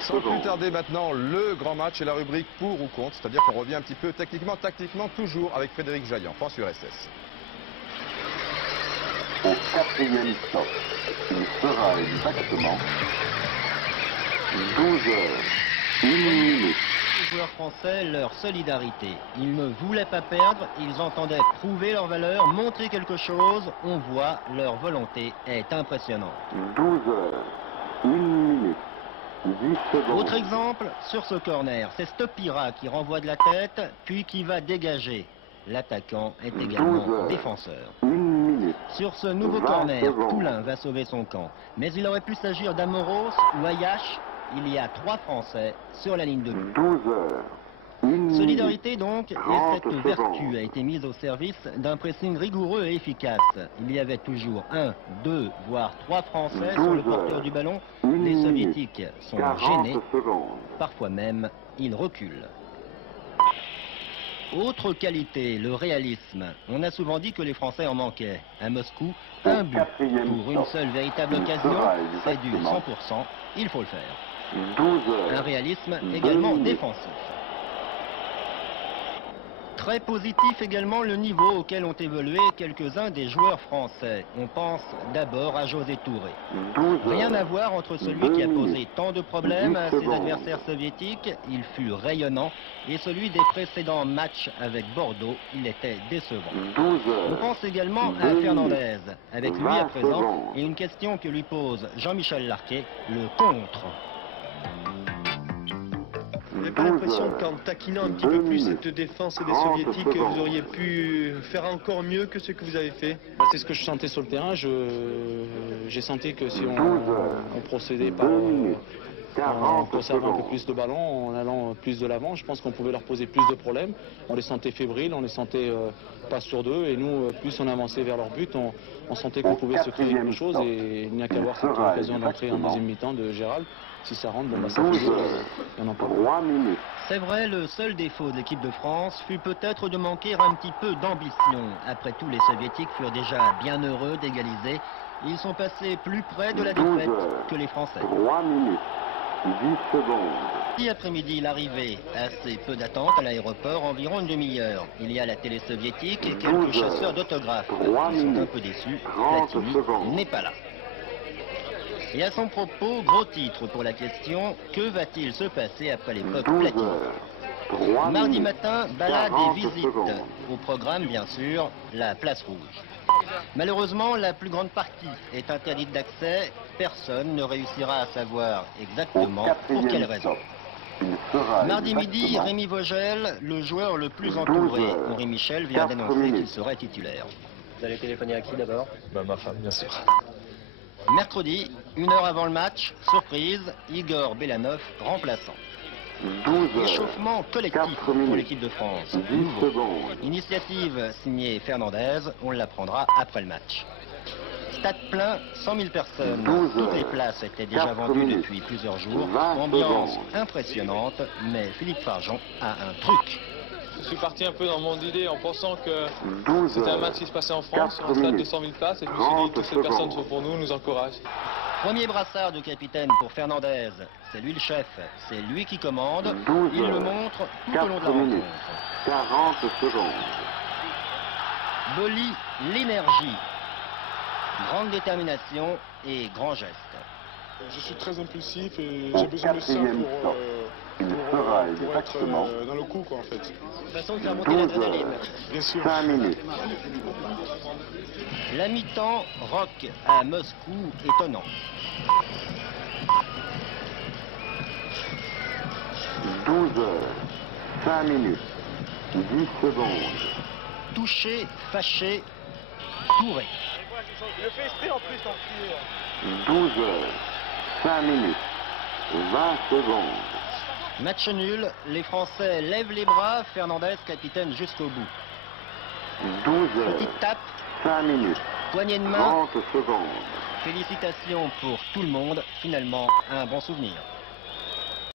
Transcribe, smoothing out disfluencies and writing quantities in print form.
Sans plus tarder maintenant, le grand match et la rubrique pour ou contre, c'est-à-dire qu'on revient un petit peu techniquement, tactiquement, toujours avec Frédéric Jaillant, France URSS. Au 4e stop, il sera exactement 12 heures, 1 minute. Les joueurs français, leur solidarité. Ils ne voulaient pas perdre, ils entendaient prouver leur valeur, montrer quelque chose. On voit, leur volonté est impressionnante. 12 heures, 1 minute, 10 secondes. Autre exemple, sur ce corner, c'est Stopira qui renvoie de la tête, puis qui va dégager. L'attaquant est également défenseur. 1 minute. Sur ce nouveau 20 corner, secondes. Poulain va sauver son camp. Mais il aurait pu s'agir d'Amoros ou Ayache. Il y a 3 Français sur la ligne de but. 12 heures, 1 minute. Solidarité donc, et 30 cette secondes. vertu a été mise au service d'un pressing rigoureux et efficace. Il y avait toujours 1, 2, voire 3 Français sur le 12 porteur heures, du ballon. 1 Les minute, Soviétiques sont 40 gênés, secondes. parfois même ils reculent. Autre qualité, le réalisme. On a souvent dit que les Français en manquaient. À Moscou, un but pour une seule véritable occasion, c'est du 100%, il faut le faire. 12 heures. Un réalisme 2 également minutes. défensif. Très positif également le niveau auquel ont évolué quelques-uns des joueurs français. On pense d'abord à José Touré. 12 Rien heures. à voir entre celui 2 qui a posé minutes. tant de problèmes 10 à ses secondes. adversaires soviétiques, il fut rayonnant, et celui des précédents matchs avec Bordeaux, il était décevant. 12 On heures. pense également 2 à minutes. Fernandez, avec lui à 20 présent, secondes. et une question que lui pose Jean-Michel Larquet, le contre. Vous n'avez pas l'impression qu'en taquinant un petit peu plus cette défense des Soviétiques, vous auriez pu faire encore mieux que ce que vous avez fait? C'est ce que je sentais sur le terrain. J'ai senti que si 12 heures. on procédait 2 par minutes. en 40 conservant un peu secondes. plus de ballons, en allant plus de l'avant, je pense qu'on pouvait leur poser plus de problèmes. On les sentait fébriles, on les sentait pas sûrs d'eux, et nous, plus on avançait vers leur but, on sentait qu'on pouvait se créer quelque chose, et il n'y a qu'à voir cette occasion d'entrer en deuxième mi-temps de Gérald. Si ça rentre, bon, bah, ça 12 fait heures. et on en parle. 3 minutes. C'est vrai, le seul défaut de l'équipe de France fut peut-être de manquer un petit peu d'ambition. Après tout, les Soviétiques furent déjà bien heureux d'égaliser. Ils sont passés plus près de la 12 défaite heures. que les Français. 3 minutes. 10 secondes. Cet après-midi, l'arrivée, assez peu d'attente à l'aéroport, environ une demi-heure. Il y a la télé soviétique et quelques 12 heures. chasseurs d'autographes. 3 Ils sont un minutes. peu déçus. 30 Platini secondes. n'est pas là. Et à son propos, gros titre pour la question, que va-t-il se passer après l'époque 12 Platini? heures. 3 Mardi minutes. matin, balade 40 et visite. secondes. Au programme, bien sûr, la place rouge. Malheureusement, la plus grande partie est interdite d'accès. Personne ne réussira à savoir exactement pour quelle raison. Il sera Mardi midi, exactement Rémi Vogel, le joueur le plus 12 entouré. heures. Henri Michel vient 4 d'annoncer minutes. qu'il serait titulaire. Vous allez téléphoner à qui d'abord? Ma femme, bien sûr. Mercredi, 1 heure avant le match, surprise, Igor Belanov remplaçant. 12 heures. Échauffement collectif 4 pour minutes. l'équipe de France. 10 Nouveau. secondes. Initiative signée Fernandez, on l'apprendra après le match. Stade plein, 100 000 personnes. 12 Toutes les heures. places étaient déjà 4 vendues minutes. depuis plusieurs jours. 20 Ambiance secondes. impressionnante, mais Philippe Farjon a un truc. Je suis parti un peu dans mon idée en pensant que 12 c'était un heures. match qui se passait en France, 4 un stade de minutes. 100 000 places, et je me suis dit 30 toutes ces personnes secondes. sont pour nous, nous encouragent. Premier brassard de capitaine pour Fernandez. C'est lui le chef, c'est lui qui commande. 12 Il le heures. montre tout au 4 long de la minutes. rencontre. 40 secondes. Boli, l'énergie. Grande détermination et grand geste. Je suis très impulsif et j'ai besoin de ça pour être dans le coup, quoi, en fait. De façon de faire monter 12 l'adrénaline. heures. Bien sûr. 5 minutes. La mi-temps rock à Moscou étonnant. 12 heures. 5 minutes. 10 secondes. Touché, fâché, Touré. Le PSP en plus, en 12 heures. 5 minutes. 20 secondes. Match nul, les Français lèvent les bras, Fernandez capitaine jusqu'au bout. 12 heures. Petite tape, 5 minutes. poignée de main, 30 secondes. félicitations pour tout le monde, finalement un bon souvenir.